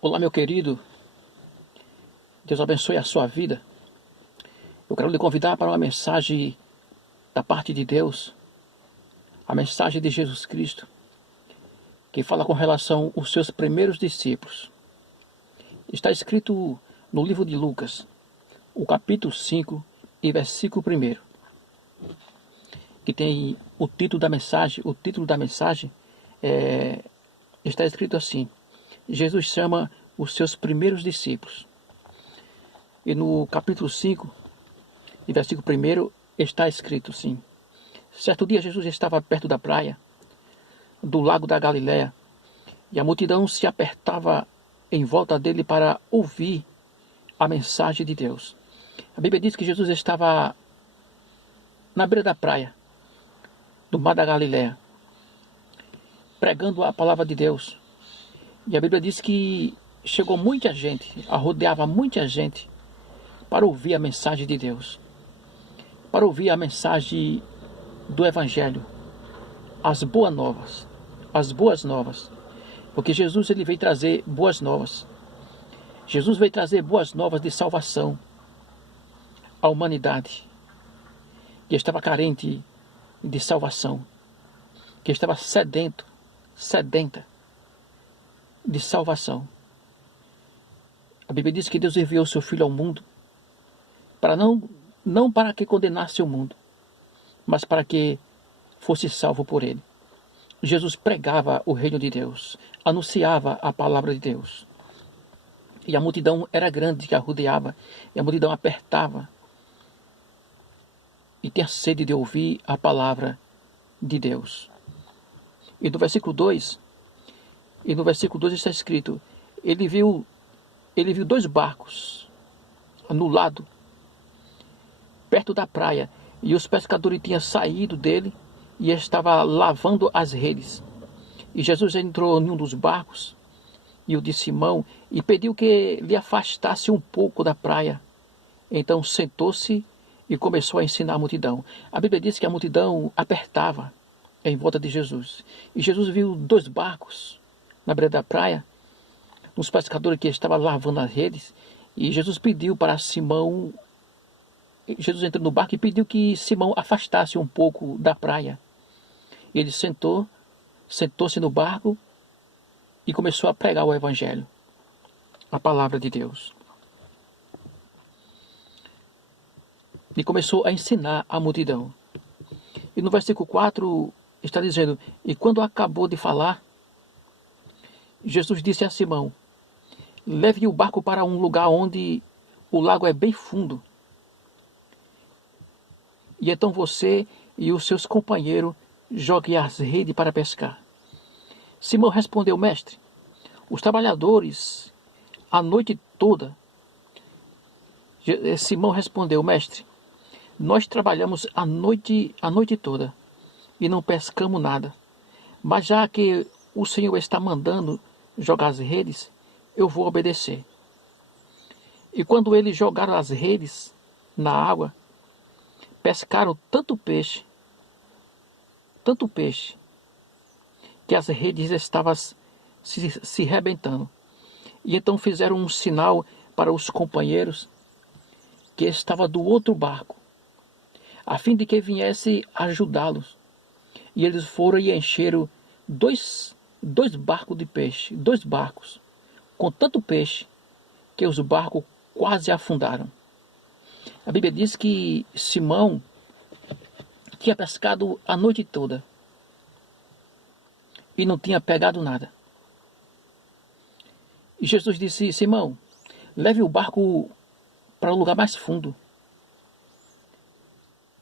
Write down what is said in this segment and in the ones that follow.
Olá, meu querido, Deus abençoe a sua vida. Eu quero lhe convidar para uma mensagem da parte de Deus, a mensagem de Jesus Cristo, que fala com relação aos seus primeiros discípulos. Está escrito no livro de Lucas, o capítulo 5 e versículo 1, que tem o título da mensagem. O título da mensagem está escrito assim: Jesus chama os seus primeiros discípulos. E no capítulo 5 e versículo 1 está escrito assim: certo dia Jesus estava perto da praia, do lago da Galileia, e a multidão se apertava em volta dele para ouvir a mensagem de Deus. A Bíblia diz que Jesus estava na beira da praia, do mar da Galileia, pregando a palavra de Deus. E a Bíblia diz que chegou muita gente, rodeava muita gente para ouvir a mensagem de Deus, para ouvir a mensagem do Evangelho, as boas novas, porque Jesus ele veio trazer boas novas. Jesus veio trazer boas novas de salvação à humanidade, que estava carente de salvação, que estava sedenta de salvação. A Bíblia diz que Deus enviou seu Filho ao mundo para não para que condenasse o mundo, mas para que fosse salvo por ele. Jesus pregava o reino de Deus, anunciava a palavra de Deus. E a multidão era grande que a rodeava, e a multidão apertava e tinha sede de ouvir a palavra de Deus. E no versículo 2 está escrito: ele viu 2 barcos no lado, perto da praia, e os pescadores tinham saído dele e estava lavando as redes. E Jesus entrou em um dos barcos, e o de Simão, e pediu que lhe afastasse um pouco da praia. Então sentou-se e começou a ensinar a multidão. A Bíblia diz que a multidão apertava em volta de Jesus. E Jesus viu 2 barcos na beira da praia, uns pescadores que estavam lavando as redes, e Jesus pediu para Simão. Jesus entrou no barco e pediu que Simão afastasse um pouco da praia. E ele sentou-se no barco e começou a pregar o Evangelho, a palavra de Deus. E começou a ensinar a multidão. E no versículo 4 está dizendo: e quando acabou de falar, Jesus disse a Simão: leve o barco para um lugar onde o lago é bem fundo, e então você e os seus companheiros joguem as redes para pescar. Simão respondeu: mestre, os trabalhadores a noite toda. Simão respondeu: mestre, nós trabalhamos a noite toda e não pescamos nada. Mas já que o Senhor está mandando jogar as redes, eu vou obedecer. E quando eles jogaram as redes na água, pescaram tanto peixe, que as redes estavam se rebentando. E então fizeram um sinal para os companheiros que estavam do outro barco, a fim de que viesse ajudá-los. E eles foram e encheram dois barcos de peixe, 2 barcos, com tanto peixe que os barcos quase afundaram. A Bíblia diz que Simão tinha pescado a noite toda e não tinha pegado nada. E Jesus disse: Simão, leve o barco para um lugar mais fundo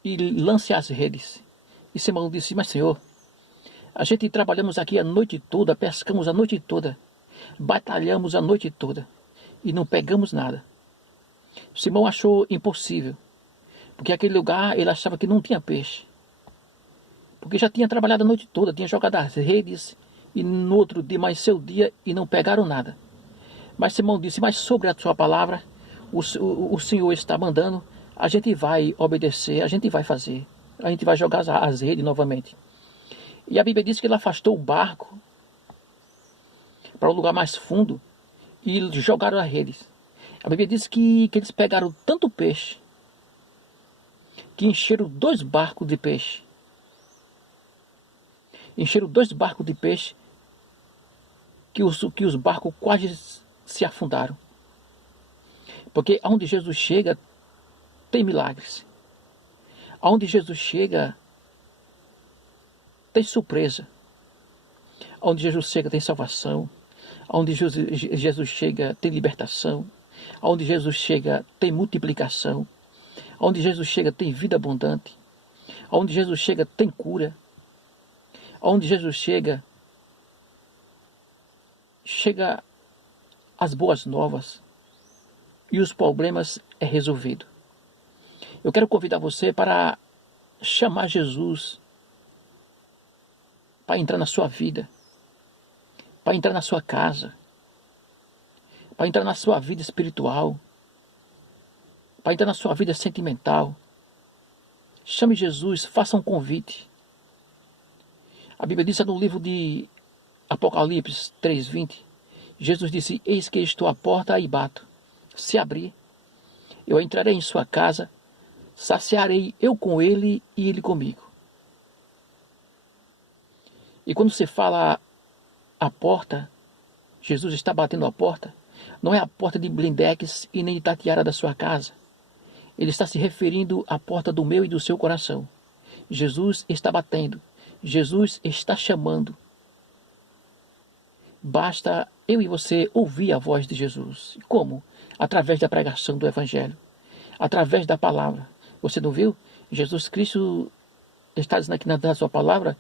e lance as redes. E Simão disse: mas Senhor, a gente trabalhamos aqui a noite toda, pescamos a noite toda, batalhamos a noite toda e não pegamos nada. Simão achou impossível, porque aquele lugar ele achava que não tinha peixe, porque já tinha trabalhado a noite toda, tinha jogado as redes, e no outro dia, mais seu dia, e não pegaram nada. Mas Simão disse: mas sobre a sua palavra, o Senhor está mandando, a gente vai obedecer, a gente vai fazer, a gente vai jogar as redes novamente. E a Bíblia diz que ele afastou o barco para um lugar mais fundo, e jogaram as redes. A Bíblia diz que eles pegaram tanto peixe que encheram 2 barcos de peixe. Encheram 2 barcos de peixe que os barcos quase se afundaram. Porque aonde Jesus chega tem milagres. Aonde Jesus chega tem surpresa. Aonde Jesus chega tem salvação. Aonde Jesus chega tem libertação. Aonde Jesus chega tem multiplicação. Aonde Jesus chega tem vida abundante. Aonde Jesus chega tem cura. Aonde Jesus chega as boas novas e os problemas é resolvido. Eu quero convidar você para chamar Jesus para entrar na sua vida, para entrar na sua casa, para entrar na sua vida espiritual, para entrar na sua vida sentimental. Chame Jesus, faça um convite. A Bíblia diz no livro de Apocalipse 3:20, Jesus disse: eis que estou à porta e bato. Se abrir, eu entrarei em sua casa, saciarei eu com ele e ele comigo. E quando você fala a porta, Jesus está batendo a porta, não é a porta de blindex e nem de taquiara da sua casa. Ele está se referindo à porta do meu e do seu coração. Jesus está batendo. Jesus está chamando. Basta eu e você ouvir a voz de Jesus. Como? Através da pregação do Evangelho. Através da palavra. Você não viu? Jesus Cristo está dizendo aqui na sua palavra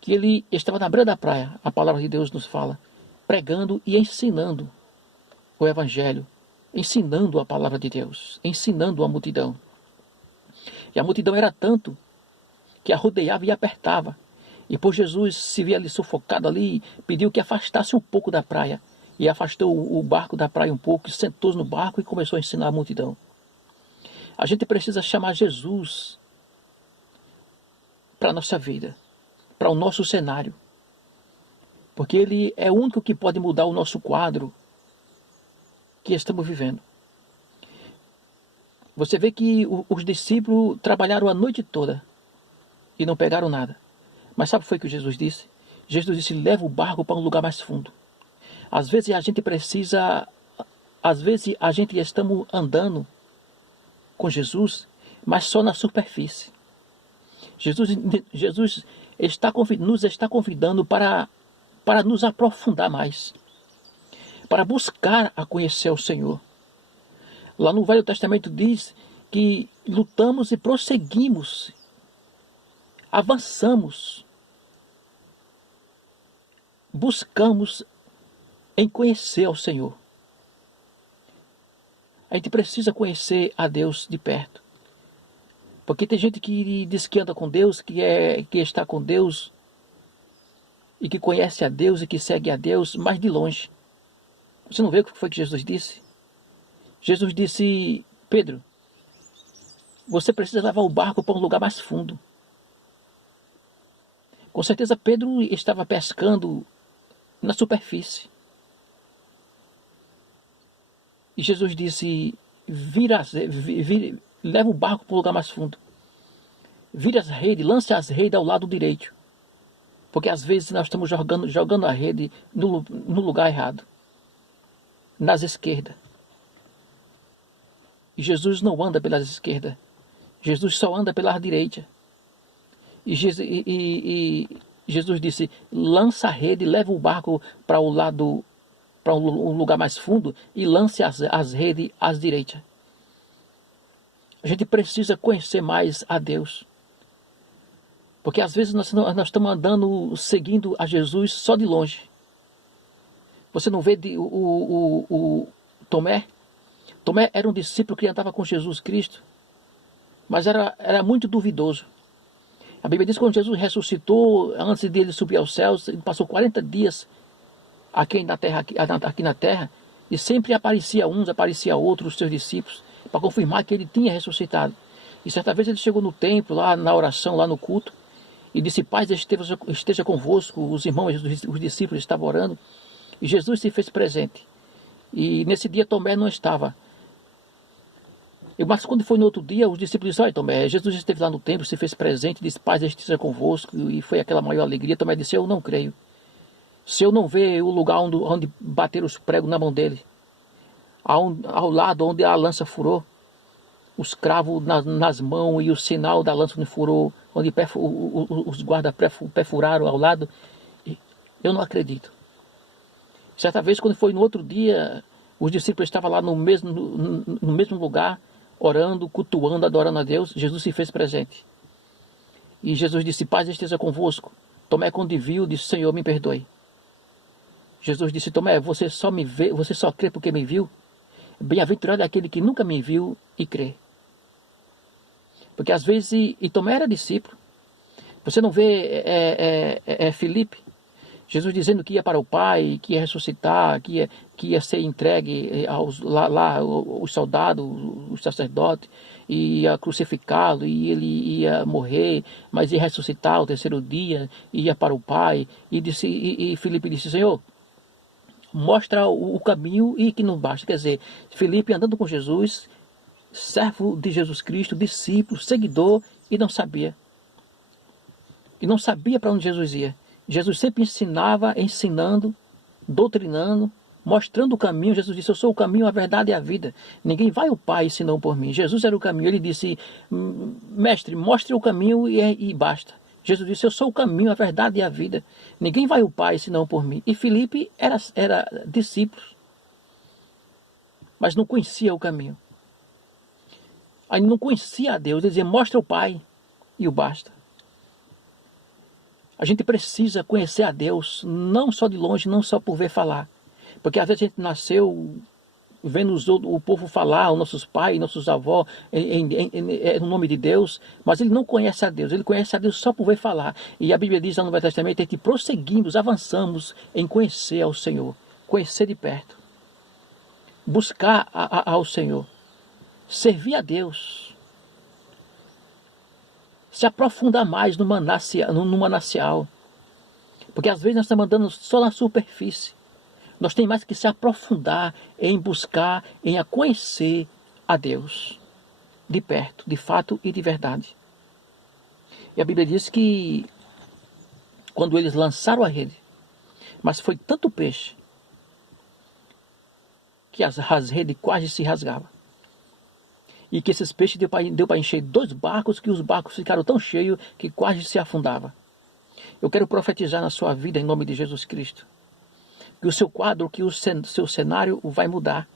que ele estava na beira da praia. A palavra de Deus nos fala. Pregando e ensinando o Evangelho. Ensinando a palavra de Deus. Ensinando a multidão. E a multidão era tanto que a rodeava e apertava. E por Jesus se via ali sufocado ali, pediu que afastasse um pouco da praia. E afastou o barco da praia um pouco, sentou no barco e começou a ensinar a multidão. A gente precisa chamar Jesus para a nossa vida, para o nosso cenário. Porque Ele é o único que pode mudar o nosso quadro que estamos vivendo. Você vê que os discípulos trabalharam a noite toda e não pegaram nada. Mas sabe o que foi que Jesus disse? Jesus disse: leva o barco para um lugar mais fundo. Às vezes a gente estamos andando com Jesus, mas só na superfície. Jesus nos está convidando para nos aprofundar mais, para buscar a conhecer o Senhor. Lá no Velho Testamento diz que lutamos e prosseguimos, avançamos, buscamos em conhecer ao Senhor. A gente precisa conhecer a Deus de perto. Porque tem gente que diz que anda com Deus, que está com Deus, e que conhece a Deus e que segue a Deus, mas de longe. Você não vê o que foi que Jesus disse? Jesus disse: Pedro, você precisa levar o barco para um lugar mais fundo. Com certeza Pedro estava pescando na superfície. E Jesus disse: leva o barco para um lugar mais fundo. Vire as redes, lance as redes ao lado direito. Porque às vezes nós estamos jogando a rede no lugar errado. Nas esquerdas. E Jesus não anda pelas esquerdas. Jesus só anda pela direita. E Jesus disse: lança a rede, leva o barco para o lado, para um lugar mais fundo e lance as redes à direita. A gente precisa conhecer mais a Deus. Porque às vezes nós estamos andando, seguindo a Jesus só de longe. Você não vê o Tomé? Tomé era um discípulo que andava com Jesus Cristo, mas era muito duvidoso. A Bíblia diz que quando Jesus ressuscitou, antes de ele subir aos céus, ele passou 40 dias aqui na terra, e sempre aparecia uns, aparecia outros, os seus discípulos, para confirmar que ele tinha ressuscitado. E certa vez ele chegou no templo, lá na oração, lá no culto, e disse: Pai, esteja convosco. Os irmãos, os discípulos estavam orando. E Jesus se fez presente. E nesse dia Tomé não estava. Mas quando foi no outro dia, os discípulos disseram: olha, Tomé, Jesus esteve lá no templo, se fez presente, disse: paz esteja convosco. E foi aquela maior alegria. Tomé disse: eu não creio. Se eu não ver o lugar onde bateram os pregos na mão dele, ao lado onde a lança furou, os cravos nas mãos e o sinal da lança onde furou, onde os guardas perfuraram ao lado, eu não acredito. Certa vez, quando foi no outro dia, os discípulos estavam lá no mesmo lugar, orando, cultuando, adorando a Deus. Jesus se fez presente. E Jesus disse: paz esteja convosco. Tomé, quando viu, disse: Senhor, me perdoe. Jesus disse: Tomé, você só crê porque me viu? Bem-aventurado é aquele que nunca me viu e crê. Porque às vezes, e Tomé era discípulo. Você não vê Filipe, Jesus dizendo que ia para o Pai, que ia ressuscitar, que ia ser entregue os soldados, os sacerdotes, ia crucificá-lo, e ele ia morrer, mas ia ressuscitar ao terceiro dia, ia para o Pai. E Filipe disse: Senhor, mostra o caminho, e que não basta. Quer dizer, Filipe andando com Jesus, servo de Jesus Cristo, discípulo, seguidor, e não sabia. E não sabia para onde Jesus ia. Jesus sempre ensinando, doutrinando, mostrando o caminho. Jesus disse: eu sou o caminho, a verdade e a vida. Ninguém vai ao Pai senão por mim. Jesus era o caminho. Ele disse: mestre, mostre o caminho e basta. Jesus disse: eu sou o caminho, a verdade e a vida. Ninguém vai ao Pai senão por mim. E Filipe era discípulo, mas não conhecia o caminho. Ainda não conhecia a Deus. Ele dizia: mostra o Pai e o basta. A gente precisa conhecer a Deus, não só de longe, não só por ver falar. Porque às vezes a gente nasceu vendo o povo falar, os nossos pais, nossos avós, no nome de Deus, mas ele não conhece a Deus, ele conhece a Deus só por ver falar. E a Bíblia diz lá no Velho Testamento que prosseguimos, avançamos em conhecer ao Senhor, conhecer de perto, buscar ao Senhor, servir a Deus, se aprofundar mais no manancial. Porque às vezes nós estamos andando só na superfície. Nós temos mais que se aprofundar em buscar, em conhecer a Deus. De perto, de fato e de verdade. E a Bíblia diz que quando eles lançaram a rede, mas foi tanto peixe, que as redes quase se rasgavam. E que esses peixes deu para encher 2 barcos, que os barcos ficaram tão cheios que quase se afundava. Eu quero profetizar na sua vida em nome de Jesus Cristo. Que o seu quadro, que o seu cenário vai mudar.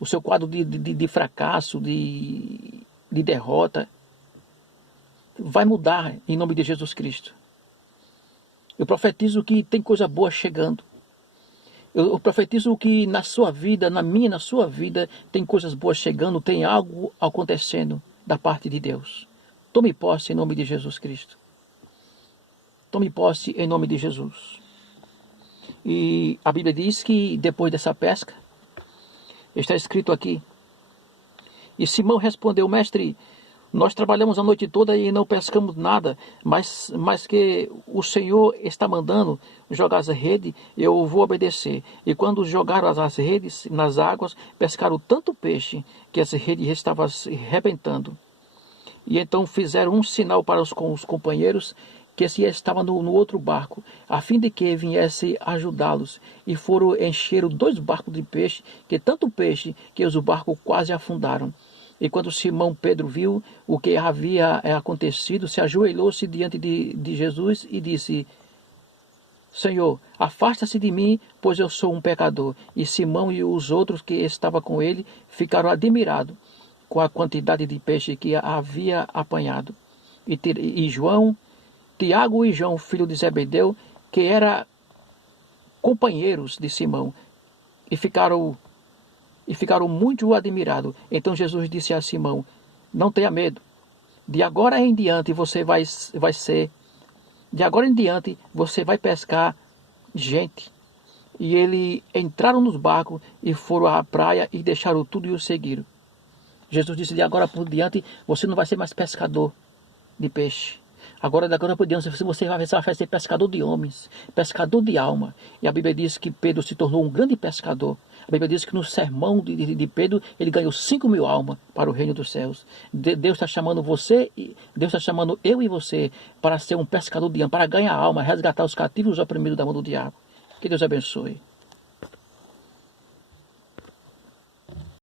O seu quadro de fracasso, de derrota, vai mudar em nome de Jesus Cristo. Eu profetizo que tem coisa boa chegando. Eu profetizo que na sua vida, na sua vida, tem coisas boas chegando, tem algo acontecendo da parte de Deus. Tome posse em nome de Jesus Cristo. Tome posse em nome de Jesus. E a Bíblia diz que depois dessa pesca, está escrito aqui: e Simão respondeu: mestre, nós trabalhamos a noite toda e não pescamos nada, mas que o Senhor está mandando jogar as redes, eu vou obedecer. E quando jogaram as redes nas águas, pescaram tanto peixe que as redes estavam se arrebentando. E então fizeram um sinal para os companheiros que se estavam no outro barco, a fim de que viesse ajudá-los. E foram encher 2 barcos de peixe, que tanto peixe que os barcos quase afundaram. E quando Simão Pedro viu o que havia acontecido, se ajoelhou-se diante de Jesus e disse: Senhor, afasta-se de mim, pois eu sou um pecador. E Simão e os outros que estavam com ele ficaram admirados com a quantidade de peixe que havia apanhado. E Tiago e João, filho de Zebedeu, que eram companheiros de Simão, e ficaram muito admirados. Então Jesus disse a Simão: não tenha medo, de agora em diante você vai pescar gente. E eles entraram nos barcos e foram à praia e deixaram tudo e o seguiram. Jesus disse: de agora por diante você não vai ser mais pescador de peixe, Agora por diante, você vai ser pescador de homens, pescador de alma. E a Bíblia diz que Pedro se tornou um grande pescador. A Bíblia diz que no sermão de Pedro, ele ganhou 5.000 almas para o reino dos céus. Deus está chamando você, Deus está chamando eu e você para ser um pescador de alma, para ganhar alma, resgatar os cativos e os oprimidos da mão do diabo. Que Deus abençoe.